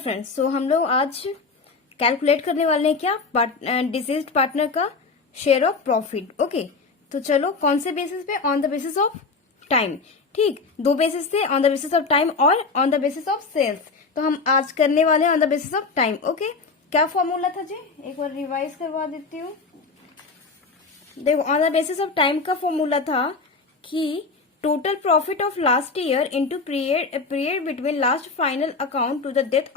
Friends, सो हम लोग आज कैलकुलेट करने वाले हैं क्या डिसीज्ड पार्टनर का शेयर ऑफ प्रॉफिट। ओके, तो चलो कौन से बेसिस पे? On the basis of time. ठीक, दो बेसिस थे, on the basis of time और on the basis of sales. तो हम आज करने वाले हैं on the basis of time. Okay, क्या फॉर्मूला था जी? एक बार रिवाइज करवा देती हूँ। देखो, on the basis of time का फॉर्मूला था कि total profit of last year into period between last final account to the date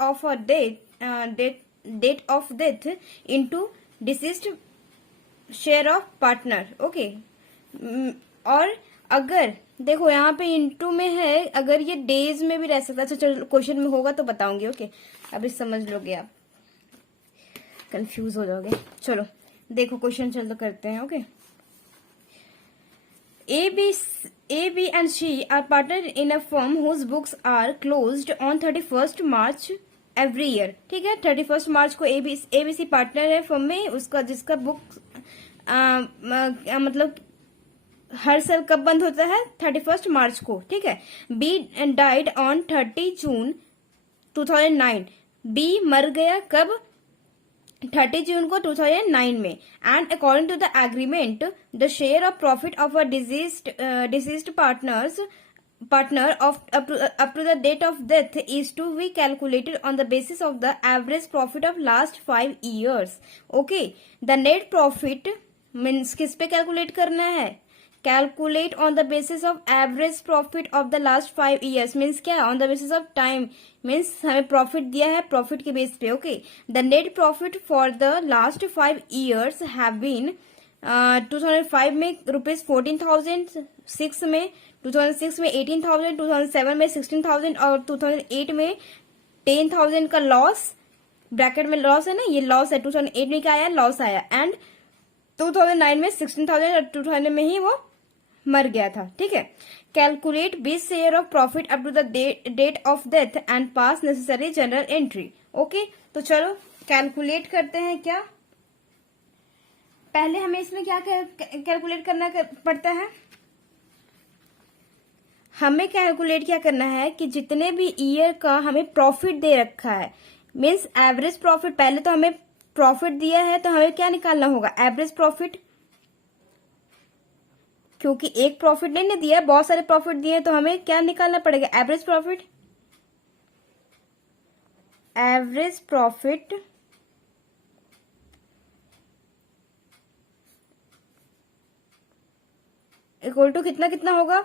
of death into deceased share of partner। Okay, और अगर देखो यहाँ पे इंटू में है, अगर ये डेज में भी रह सकता है। अच्छा चलो, क्वेश्चन में होगा तो बताऊंगी। ओके, अभी समझ लोगे, आप कंफ्यूज हो जाओगे। चलो देखो, क्वेश्चन चलो करते हैं। Okay, A, B and C are partnered in a firm whose books are closed on 31st March every year। ठीक है, 31st मार्च को ABC पार्टनर है फर्म में, उसका जिसका बुक मतलब हर साल कब बंद होता है? 31st मार्च को। ठीक है, B died on 30 June 2009। B मर गया कब? 30 जून को 2009 में। And according to the agreement the share of profit of a deceased partner of up to the date of death is to be calculated on the basis of the average profit of last 5 years। okay, the net profit means किस पे calculate करना है? Calculate on the basis of average profit of the last 5 years means क्या? On the basis of time means हमें profit दिया है, profit के base पे। Okay, the net profit for the last 5 years have been 2005 में ₹14,000, 6 में 2006 में 18,000, 2007 में 16,000 और 2008 में 10,000 का लॉस। ब्रैकेट में लॉस है ना, ये लॉस है। 2008 में क्या आया? लॉस आया। एंड 2009 में 16,000 और 2000 में ही वो मर गया था। ठीक है, calculate B's share of profit up to the date of death and pass necessary journal entry. Okay, तो चलो कैलकुलेट करते हैं। क्या पहले हमें इसमें क्या कैलकुलेट करना पड़ता है? हमें कैलकुलेट क्या करना है कि जितने भी ईयर का हमें प्रॉफिट दे रखा है, मीन्स एवरेज प्रॉफिट। पहले तो हमें प्रॉफिट दिया है तो हमें क्या निकालना होगा? Average profit. क्योंकि एक प्रॉफिट नहीं ना दिया है, बहुत सारे प्रॉफिट दिए हैं, तो हमें क्या निकालना पड़ेगा? Average profit. Average profit equal to कितना कितना होगा?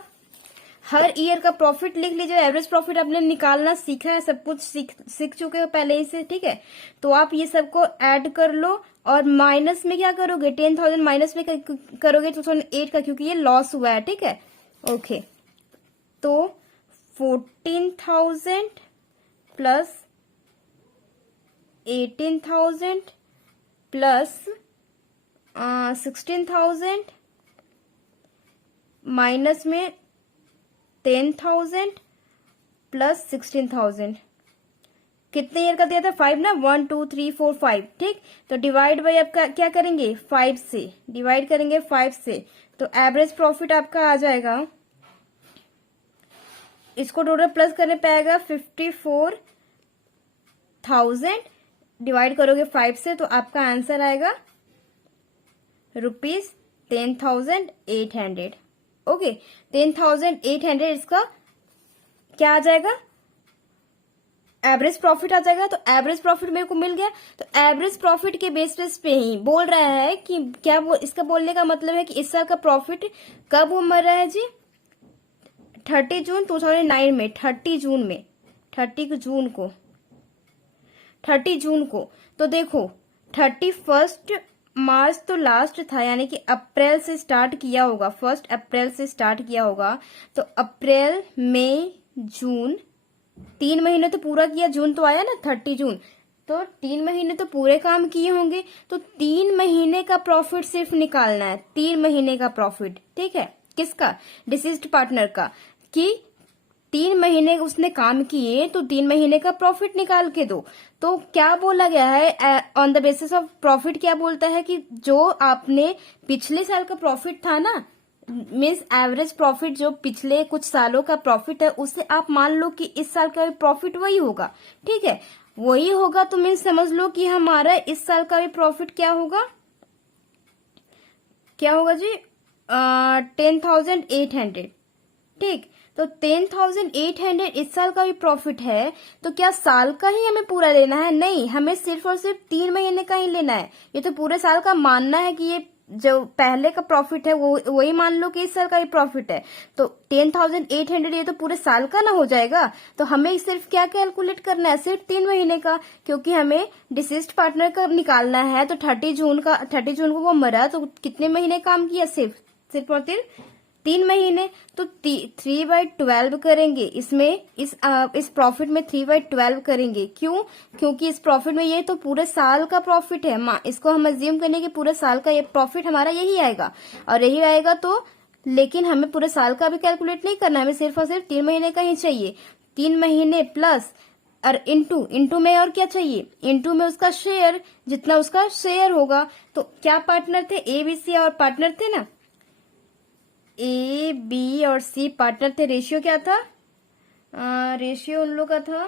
हर ईयर का प्रॉफिट लिख लीजिए। एवरेज प्रॉफिट आपने निकालना सीखा है, सब कुछ सीख चुके हो पहले ही से। ठीक है, तो आप ये सबको ऐड कर लो और माइनस में क्या करोगे? 10,000 माइनस में करोगे 2008 का, क्योंकि ये लॉस हुआ है। ठीक है, ओके, तो 14,000 प्लस 18,000 प्लस 16,000 माइनस में 10,000 प्लस 16,000 कितने ईयर का दिया था? 5 ना, 1 2 3 4 5। ठीक, तो डिवाइड बाई आपका क्या करेंगे? 5 से डिवाइड करेंगे, 5 से। तो एवरेज प्रॉफिट आपका आ जाएगा, इसको टोटल प्लस करने पे आएगा 54,000। डिवाइड करोगे 5 से तो आपका आंसर आएगा ₹10,800। ओके, 10,800 इसका क्या आ जाएगा? एवरेज प्रॉफिट आ जाएगा। तो एवरेज प्रॉफिट मेरे को मिल गया। तो एवरेज प्रॉफिट के बेसिस पे ही बोल रहा है कि क्या वो, इसका बोलने का मतलब है कि इस साल का प्रॉफिट कब वो मर रहा है जी? 30 जून 2009 में। 30 जून में, 30 जून को। तो देखो 31st मार्च तो लास्ट था, यानी कि अप्रैल से स्टार्ट किया होगा, 1 अप्रैल से स्टार्ट किया होगा। तो अप्रैल, मई, जून, 3 महीने तो पूरा किया। जून तो आया ना, 30 जून, तो 3 महीने तो पूरे काम किए होंगे। तो 3 महीने का प्रॉफिट सिर्फ निकालना है, 3 महीने का प्रॉफिट। ठीक है, किसका? डिसीज्ड पार्टनर का। कि 3 महीने उसने काम किए तो 3 महीने का प्रॉफिट निकाल के दो। तो क्या बोला गया है on the basis of profit? क्या बोलता है कि जो आपने पिछले साल का प्रॉफिट था ना, मीन्स एवरेज प्रॉफिट जो पिछले कुछ सालों का प्रॉफिट है, उससे आप मान लो कि इस साल का प्रॉफिट वही होगा। ठीक है, वही होगा, तो मीन समझ लो कि हमारा इस साल का भी प्रॉफिट क्या होगा, क्या होगा जी, 10,800। ठीक, तो 10,800 इस साल का भी प्रॉफिट है। तो क्या साल का ही हमें पूरा लेना है? नहीं, हमें सिर्फ और सिर्फ 3 महीने का ही लेना है। ये तो पूरे साल का मानना है कि ये जो पहले का प्रॉफिट है वो वही मान लो कि इस साल का ही प्रॉफिट है। तो 10,800 ये तो पूरे साल का ना हो जाएगा। तो हमें सिर्फ क्या कैलकुलेट करना है, सिर्फ 3 महीने का, क्योंकि हमें डिसीज्ड पार्टनर का निकालना है। तो 30 जून को वो मरा, तो कितने महीने काम किया? सिर्फ और सिर्फ 3 महीने। तो 3/12 करेंगे इसमें, इस प्रॉफिट में 3/12 करेंगे। क्यों? क्योंकि इस प्रॉफिट में ये तो पूरे साल का प्रॉफिट है, इसको हम अज्यूम करने कि पूरे साल का ये प्रॉफिट हमारा यही आएगा, और यही आएगा। तो लेकिन हमें पूरे साल का भी कैलकुलेट नहीं करना, हमें सिर्फ और सिर्फ 3 महीने का ही चाहिए। 3 महीने प्लस और इंटू में और क्या चाहिए? इंटू में उसका शेयर, जितना उसका शेयर होगा। तो क्या पार्टनर थे? ए बी सी और पार्टनर थे ना, ए बी और सी पार्टनर थे। रेशियो क्या था? रेशियो उन लोग का था,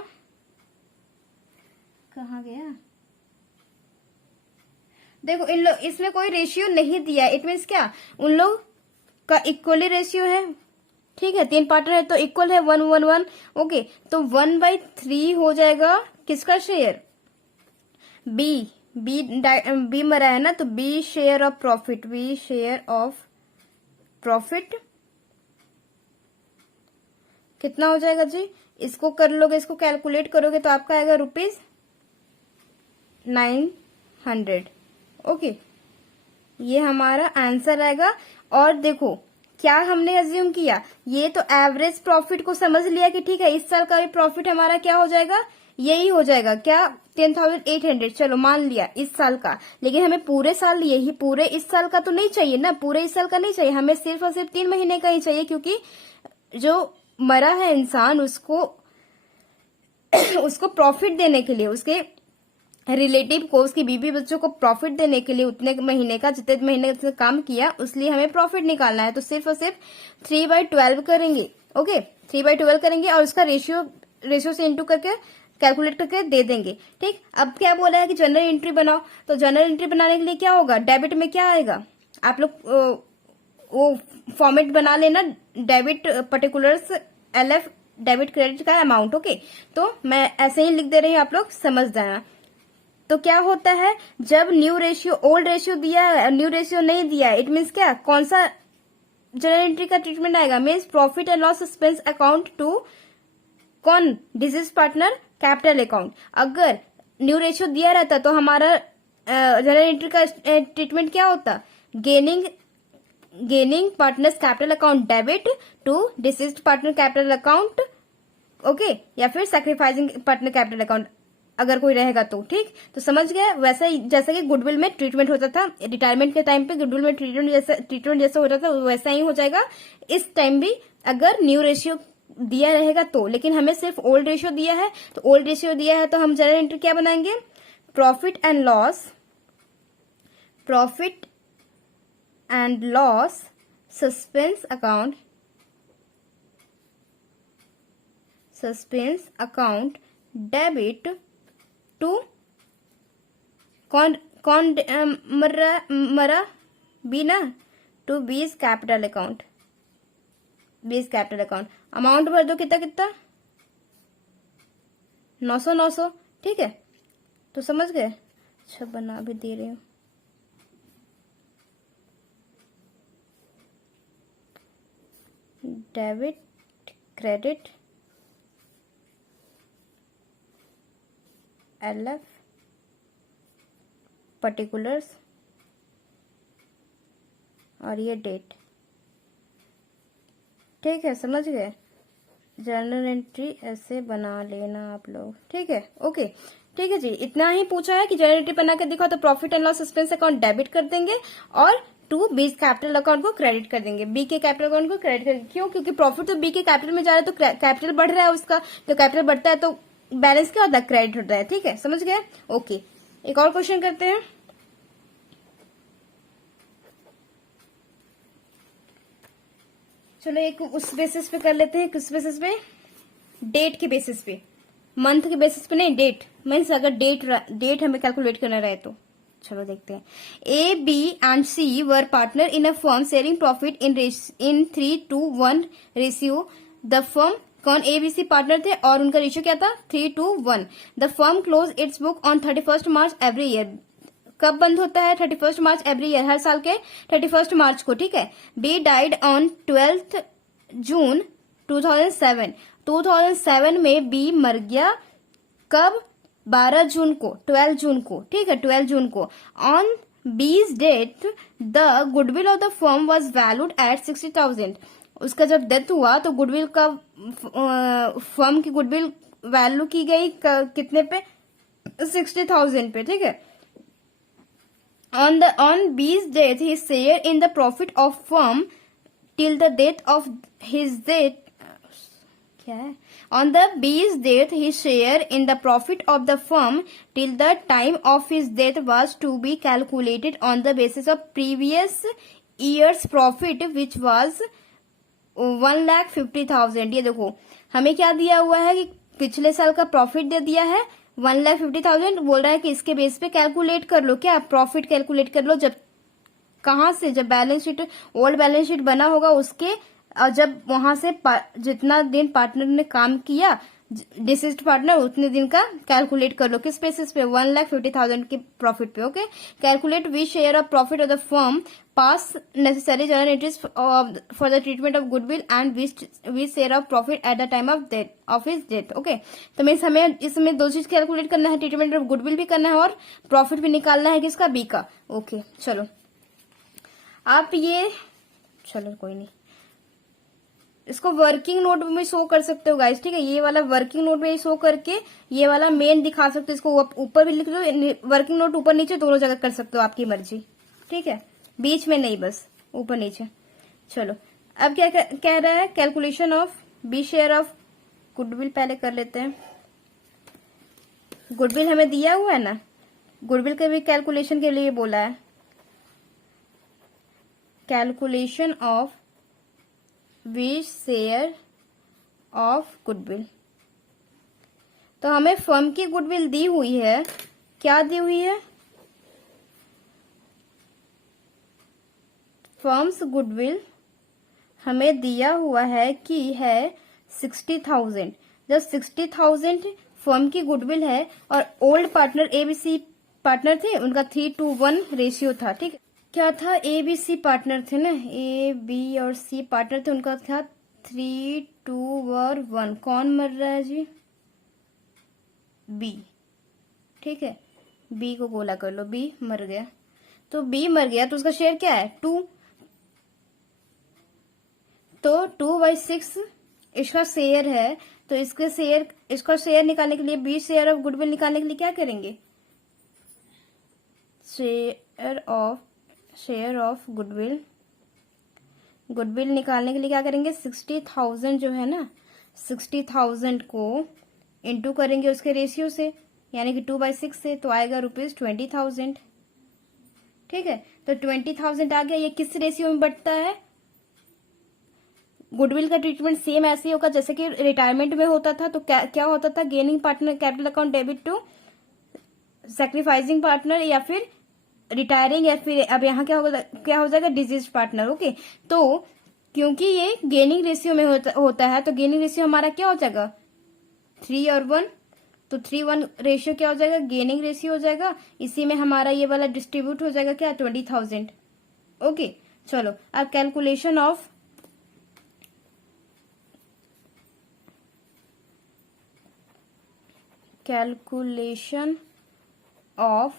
कहाँ गया? देखो इन लोग, इसमें कोई रेशियो नहीं दिया। इट मीन्स क्या, उन लोग का इक्वली रेशियो है। ठीक है, 3 पार्टनर है तो इक्वल है, 1-1-1। ओके, तो 1/3 हो जाएगा किसका शेयर? बी मरा है ना, तो B share of profit, B share of profit कितना हो जाएगा जी? इसको कर लोगे, इसको कैलकुलेट करोगे तो आपका आएगा ₹900। ओके, ये हमारा आंसर आएगा। और देखो क्या हमने अज्यूम किया, ये तो एवरेज प्रॉफिट को समझ लिया कि ठीक है इस साल का भी प्रॉफिट हमारा क्या हो जाएगा, यही हो जाएगा। क्या? 10,800, चलो मान लिया इस साल का। लेकिन हमें पूरे साल, यही पूरे इस साल का तो नहीं चाहिए ना, पूरे इस साल का नहीं चाहिए, हमें सिर्फ और सिर्फ 3 महीने का ही चाहिए। क्योंकि जो मरा है इंसान, उसको उसको प्रॉफिट देने के लिए, उसके रिलेटिव को, उसकी बीवी बच्चों को प्रॉफिट देने के लिए उतने महीने का, जितने महीने का काम किया उसलिए हमें प्रॉफिट निकालना है। तो सिर्फ और सिर्फ 3/12 करेंगे। ओके, 3/12 करेंगे और उसका रेशियो से इंटू करके कैलकुलेट करके दे देंगे। ठीक, अब क्या बोला है कि जनरल एंट्री बनाओ। तो जनरल एंट्री बनाने के लिए क्या होगा? डेबिट में क्या आएगा? आप लोग वो फॉर्मेट बना लेना, debit particulars LF, debit credit का अमाउंट। ओके, तो मैं ऐसे ही लिख दे रही हूँ, आप लोग समझ जाना। तो क्या होता है, जब न्यू रेशियो, ओल्ड रेशियो दिया है, न्यू रेशियो नहीं दिया है, इट मीन्स क्या, कौन सा जनरल एंट्री का ट्रीटमेंट आएगा? Means profit and loss expense account to कौन? Deceased partner capital account. अगर न्यू रेशियो दिया रहता तो हमारा जनरल एंट्री का ट्रीटमेंट क्या होता? Gaining partners capital account debit to deceased partner capital account. Okay, या फिर सैक्रिफाइसिंग पार्टनर कैपिटल अकाउंट अगर कोई रहेगा तो। ठीक, तो समझ गया। वैसा ही जैसा कि गुडविल में ट्रीटमेंट होता था, रिटायरमेंट के टाइम पे गुडविल में ट्रीटमेंट जैसा होता था, वैसा ही हो जाएगा इस टाइम भी, अगर न्यू रेशियो दिया रहेगा तो। लेकिन हमें सिर्फ ओल्ड रेशियो दिया है, तो ओल्ड रेशियो दिया है तो हम जनरल एंट्री क्या बनाएंगे? Profit and loss suspense account debit to कौन कौन मरा बी ना, to B's capital account. Amount भर दो, कितना कितना? 900। ठीक है, तो समझ गए। अच्छा, बना भी दे रही हूँ। डेबिट क्रेडिट LF पर्टिकुलर्स और ये डेट। ठीक है, समझ गए। जर्नल एंट्री ऐसे बना लेना आप लोग। ठीक है, ओके, ठीक है जी। इतना ही पूछा है कि जर्नल एंट्री बना के दिखाओ, तो profit and loss expense account debit कर देंगे और टू बी कैपिटल अकाउंट को क्रेडिट कर देंगे, बी के कैपिटल अकाउंट को क्रेडिट कर। क्यों? क्योंकि प्रॉफिट तो बी के कैपिटल में जा रहा है, तो कैपिटल बढ़ रहा है उसका, तो कैपिटल बढ़ता है तो बैलेंस क्या होता है? क्रेडिट होता है। ठीक है, समझ गए। ओके, एक और क्वेश्चन करते हैं। चलो एक उस बेसिस पे कर लेते हैं, किस बेसिस पे? डेट के बेसिस पे। मंथ के बेसिस पे नहीं, डेट मीन्स अगर डेट हमें कैलकुलेट करना रहे तो। चलो देखते हैं। A, B and C were partner in a firm sharing profit in 3:1 ratio. The firm, कौन, ए बी सी पार्टनर थे और उनका रेशियो क्या था, 3:1। The firm close it's book on 31 March every year. कब बंद होता है, 31 मार्च एवरी ईयर, हर साल के 31 मार्च को, ठीक है। बी डाइड ऑन 12 जून 2007। 2007 में बी मर गया, कब, 12 जून को, 12 जून को, ठीक है, 12 जून को। ऑन बीज death the goodwill of the firm was valued at 60,000। उसका जब डेथ हुआ तो गुडविल का, फर्म की गुडविल वैल्यू की गई कितने पे, 60,000 पे, ठीक है। On B's death, his share in the profit of firm till the death of his death, क्या है? On the B's death, his share in the profit of the firm till the time of his death was to be calculated on the basis of previous year's profit, which was 1,50,000। ये देखो हमें क्या दिया हुआ है कि पिछले साल का प्रॉफिट दे दिया है 1,50,000। बोल रहा है कि इसके बेस पे कैलकुलेट कर लो, क्या प्रॉफिट कैलकुलेट कर लो। जब कहाँ से, जब balance sheet, old balance sheet बना होगा उसके, जब वहां से जितना दिन पार्टनर ने काम किया, डिसीज्ड पार्टनर, उतने दिन का कैलकुलेट कर लो। किस बेसिस पे, 1,50,000 के प्रॉफिट पे, okay. Calculate which share of profit of the firm pass necessary general entries for the treatment of goodwill and which share of profit at the time of his death, okay. तो means हमें इसमें दो चीज calculate करना है, treatment of goodwill भी करना है और प्रॉफिट भी निकालना है किसका, बी का, ओके। चलो आप ये, चलो कोई नहीं, इसको वर्किंग नोट में शो कर सकते हो गाइस, ठीक है। ये वाला वर्किंग नोट में शो करके ये वाला मेन दिखा सकते हो। इसको ऊपर भी लिख दो, वर्किंग नोट ऊपर नीचे दोनों जगह कर सकते हो, आपकी मर्जी, ठीक है, बीच में नहीं, बस ऊपर नीचे। चलो अब क्या कह रहा है, calculation of B share of goodwill पहले कर लेते हैं। गुडविल हमें दिया हुआ है ना, गुडविल के भी कैलकुलेशन के लिए बोला है। Calculation of B share of goodwill, तो हमें फर्म की गुडविल दी हुई है, क्या दी हुई है, फर्म्स गुडविल हमें दिया हुआ है कि है 60,000। जब 60,000 फर्म की गुडविल है और ओल्ड पार्टनर एबीसी पार्टनर थे, उनका 3:1 रेशियो था, ठीक है। क्या था, एबीसी पार्टनर थे ना, ए बी और सी पार्टनर थे, उनका था 3:1। कौन मर रहा है जी, बी, ठीक है। बी को गोला कर लो, बी मर गया, तो बी मर गया तो उसका शेयर क्या है, 2। तो 2/6 इसका शेयर है, तो इसका शेयर निकालने के लिए, बी शेयर ऑफ गुडविल निकालने के लिए क्या करेंगे, शेयर ऑफ गुडविल निकालने के लिए क्या करेंगे, 60,000 जो है ना, 60,000 को इंटू करेंगे उसके रेशियो से, यानी कि 2/6 से, तो आएगा ₹20,000, ठीक है। तो 20,000 आ गया। ये किस रेशियो में बढ़ता है, गुडविल का ट्रीटमेंट सेम ऐसे ही होगा जैसे कि रिटायरमेंट में होता था। तो क्या होता था, gaining partner capital account debit to sacrificing partner, या फिर रिटायरिंग, या फिर अब यहाँ क्या हो जाएगा, डिजीज पार्टनर, ओके। तो क्योंकि ये गेनिंग रेशियो में होता है, तो गेनिंग रेशियो हमारा क्या हो जाएगा, 3 और 1, तो 3:1 रेशियो क्या हो जाएगा, गेनिंग रेशियो हो जाएगा। इसी में हमारा ये वाला डिस्ट्रीब्यूट हो जाएगा क्या, 20,000, ओके। चलो अब calculation of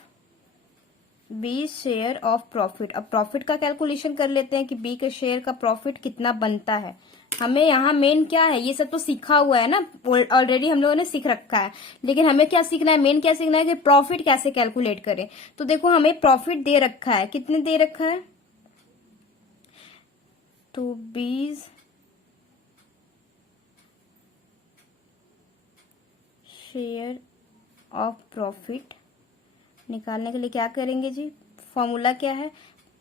B share of profit. अब प्रॉफिट का कैलकुलेशन कर लेते हैं कि बी के शेयर का प्रॉफिट कितना बनता है। हमें यहाँ मेन क्या है, ये सब तो सीखा हुआ है ना, ऑलरेडी हम लोगों ने सीख रखा है, लेकिन हमें क्या सीखना है, मेन क्या सीखना है कि प्रॉफिट कैसे कैलकुलेट करें। तो देखो हमें प्रॉफिट दे रखा है, कितने दे रखा है, तो बी शेयर ऑफ प्रॉफिट निकालने के लिए क्या करेंगे जी, फॉर्मूला क्या है,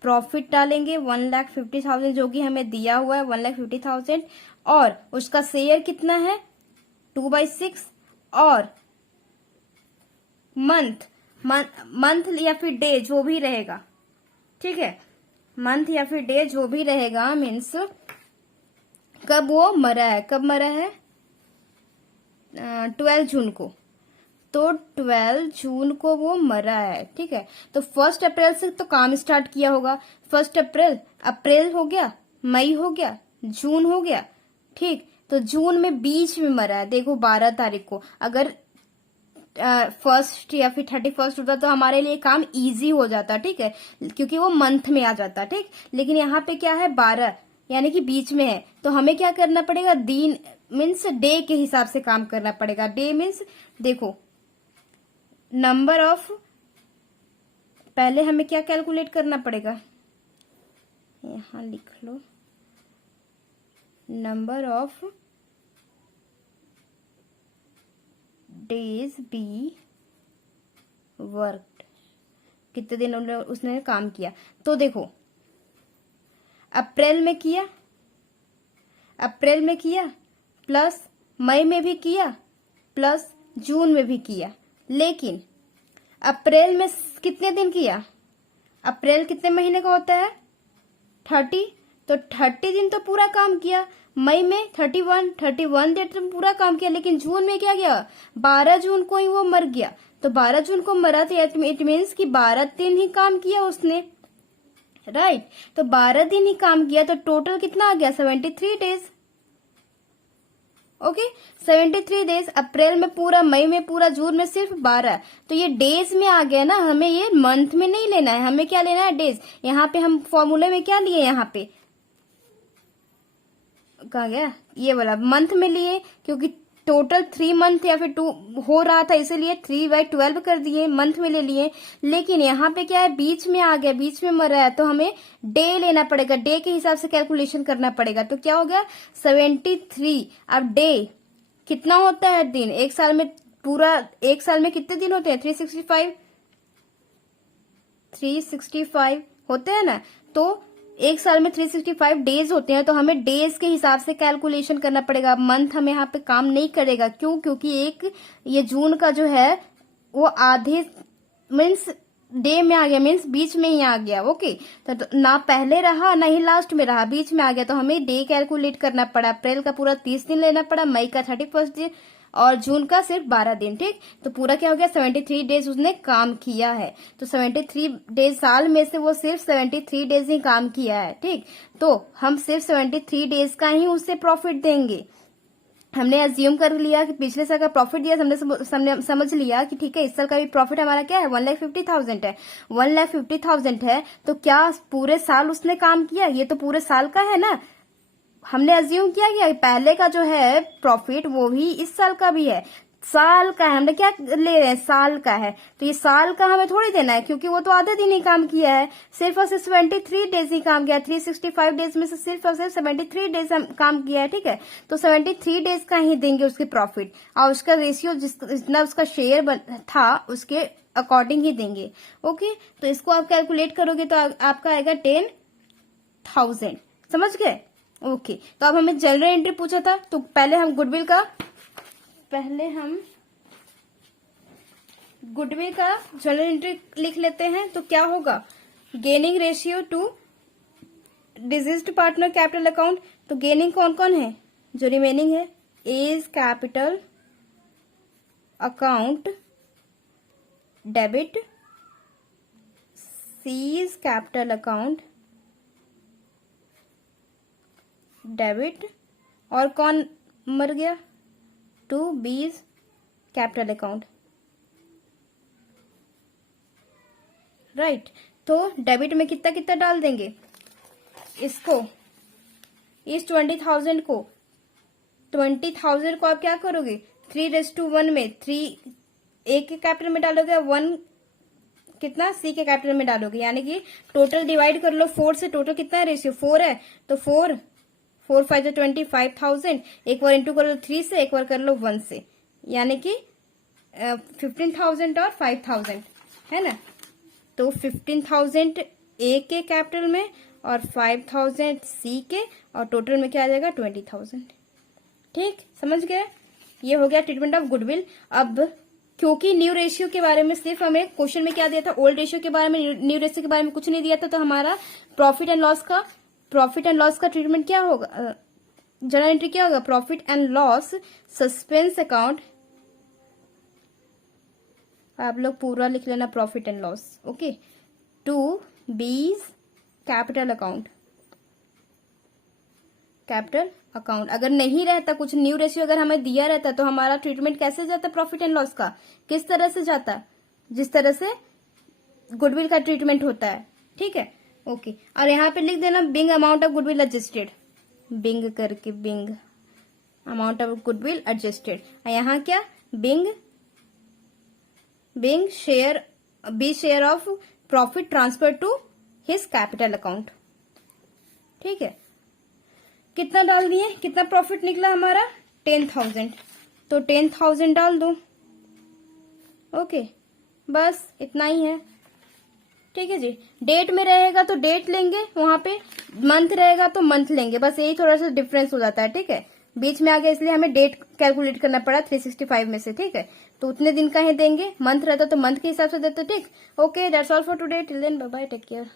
प्रॉफिट डालेंगे 1,50,000 जो कि हमें दिया हुआ है 1,50,000, और उसका शेयर कितना है 2/6, और मंथ, मंथ या फिर डे जो भी रहेगा, ठीक है, मंथ या फिर डे जो भी रहेगा, मीन्स कब वो मरा है, कब मरा है, 12 जून को, तो 12 जून को वो मरा है, ठीक है। तो 1 अप्रैल से तो काम स्टार्ट किया होगा, 1 अप्रैल, अप्रैल हो गया, मई हो गया, जून हो गया, ठीक। तो जून में बीच में मरा है, देखो 12 तारीख को, अगर 1 या फिर 31 होता तो हमारे लिए काम इजी हो जाता, ठीक है, क्योंकि वो मंथ में आ जाता, ठीक। लेकिन यहाँ पे क्या है, 12 यानी कि बीच में है, तो हमें क्या करना पड़ेगा, दिन मीन्स डे के हिसाब से काम करना पड़ेगा। डे मीन्स देखो नंबर ऑफ, पहले हमें क्या कैलकुलेट करना पड़ेगा, यहां लिख लो, number of days be worked, कितने दिन उसने काम किया। तो देखो अप्रैल में किया, अप्रैल में किया, प्लस मई में भी किया, प्लस जून में भी किया। लेकिन अप्रैल में कितने दिन किया, अप्रैल कितने महीने का होता है, 30, तो 30 दिन तो पूरा काम किया। मई में 31 दिन तो पूरा काम किया। लेकिन जून में क्या किया, 12 जून को ही वो मर गया। तो 12 जून को मरा तो इट मीन्स कि 12 दिन ही काम किया उसने, राइट। तो 12 दिन ही काम किया, तो टोटल कितना आ गया, 73 डेज। ओके, 73 डेज, अप्रैल में पूरा, मई में पूरा, जून में सिर्फ 12। तो ये डेज में आ गया ना, हमें ये मंथ में नहीं लेना है, हमें क्या लेना है, डेज। यहाँ पे हम फॉर्मूले में क्या लिए, यहाँ पे कहा गया, ये वाला मंथ में लिए, क्योंकि टोटल 3 मंथ या फिर 2 हो रहा था, इसीलिए 3/12 कर दिए, मंथ में ले लिए। लेकिन यहाँ पे क्या है, बीच में आ गया, बीच में मर रहा है, तो हमें डे लेना पड़ेगा, डे के हिसाब से कैलकुलेशन करना पड़ेगा। तो क्या हो गया, 73। अब डे कितना होता है दिन, एक साल में, पूरा एक साल में कितने दिन होते हैं, 365 होते हैं ना। तो एक साल में 365 डेज होते हैं, तो हमें डेज के हिसाब से कैलकुलेशन करना पड़ेगा। मंथ हमें यहाँ पे काम नहीं करेगा, क्यों, क्योंकि एक ये जून का जो है वो आधे मीन्स डे में आ गया, मीन्स बीच में ही आ गया। ओके, तो ना पहले रहा ना ही लास्ट में रहा, बीच में आ गया, तो हमें डे कैलकुलेट करना पड़ा। अप्रैल का पूरा 30 दिन लेना पड़ा, मई का 31 दिन, और जून का सिर्फ 12 दिन, ठीक। तो पूरा क्या हो गया, 73 डेज उसने काम किया है। तो 73 डेज, साल में से वो सिर्फ 73 डेज ही काम किया है, ठीक। तो हम सिर्फ 73 डेज का ही उससे प्रॉफिट देंगे। हमने अज्यूम कर लिया कि पिछले साल का प्रॉफिट दिया, हमने समझ लिया कि ठीक है, इस साल का भी प्रॉफिट हमारा क्या है, 1,50,000 है, 1,50,000 है। तो क्या पूरे साल उसने काम किया, ये तो पूरे साल का है ना। हमने अज्यूम किया कि पहले का जो है प्रॉफिट वो भी इस साल का भी है, साल का है, हमने क्या ले रहे हैं, साल का है। तो ये साल का हमें थोड़ी देना है, क्योंकि वो तो आधे दिन ही काम किया है, सिर्फ और सिर्फ 73 डेज ही काम किया है। 365 डेज में से सिर्फ और सिर्फ 73 डेज काम किया है, ठीक है। तो 73 डेज का ही देंगे उसके प्रॉफिट, और उसका रेशियो जितना उसका शेयर था उसके अकॉर्डिंग ही देंगे। ओके, तो इसको आप कैलकुलेट करोगे तो आपका आएगा 10,000, समझ गए। ओके, तो अब हमें जनरल एंट्री पूछा था, तो पहले हम गुडविल का जनरल एंट्री लिख लेते हैं। तो क्या होगा, gaining ratio to deceased partner capital account. तो गेनिंग कौन कौन है, जो रिमेनिंग है, A's capital account debit, C's capital account debit, और कौन मर गया, to B's capital account, right. तो डेबिट में कितना कितना डाल देंगे, इसको, इस 20,000 को, 20,000 को आप क्या करोगे, 3:1 में, 3 ए के कैपिटल में डालोगे, 1 कितना सी के कैपिटल में डालोगे, यानी कि टोटल डिवाइड कर लो 4 से, टोटल कितना है, रेशियो 4 है, तो 4 5 25,000, एक बार इंटू कर लो 3 से, एक बार कर लो 1 से, यानी कि 15,000 और 5,000 है ना। तो 15,000 ए के कैपिटल में और 5,000 सी के, और टोटल में क्या आ जाएगा, 20,000, ठीक, समझ गए। ये हो गया ट्रीटमेंट ऑफ गुडविल। अब क्योंकि न्यू रेशियो के बारे में सिर्फ हमें क्वेश्चन में क्या दिया था, ओल्ड रेशियो के बारे में, न्यू रेशियो के बारे में कुछ नहीं दिया था, तो हमारा प्रॉफिट एंड लॉस का ट्रीटमेंट क्या होगा, जर्नल एंट्री क्या होगा, profit and loss suspense account. आप लोग पूरा लिख लेना profit and loss, okay, to B's capital account, अगर नहीं रहता कुछ न्यू रेशियो अगर हमें दिया रहता तो हमारा ट्रीटमेंट कैसे जाता प्रॉफिट एंड लॉस का, किस तरह से जाता, जिस तरह से गुडविल का ट्रीटमेंट होता है, ठीक है, ओके। और यहाँ पे लिख देना being amount of goodwill adjusted, being करके being amount of goodwill adjusted, यहाँ क्या being share of profit transfer to his capital account, ठीक है। कितना डाल दिए, कितना प्रॉफिट निकला हमारा 10,000, तो 10,000 डाल दो, ओके, बस इतना ही है, ठीक है जी। डेट में रहेगा तो डेट लेंगे, वहां पे मंथ रहेगा तो मंथ लेंगे, बस यही थोड़ा सा डिफरेंस हो जाता है, ठीक है, बीच में आ गया इसलिए हमें डेट कैलकुलेट करना पड़ा 365 में से, ठीक है, तो उतने दिन का ही देंगे, मंथ रहता तो मंथ के हिसाब से देते, ठीक, okay, that's all for today, till then bye bye, take care.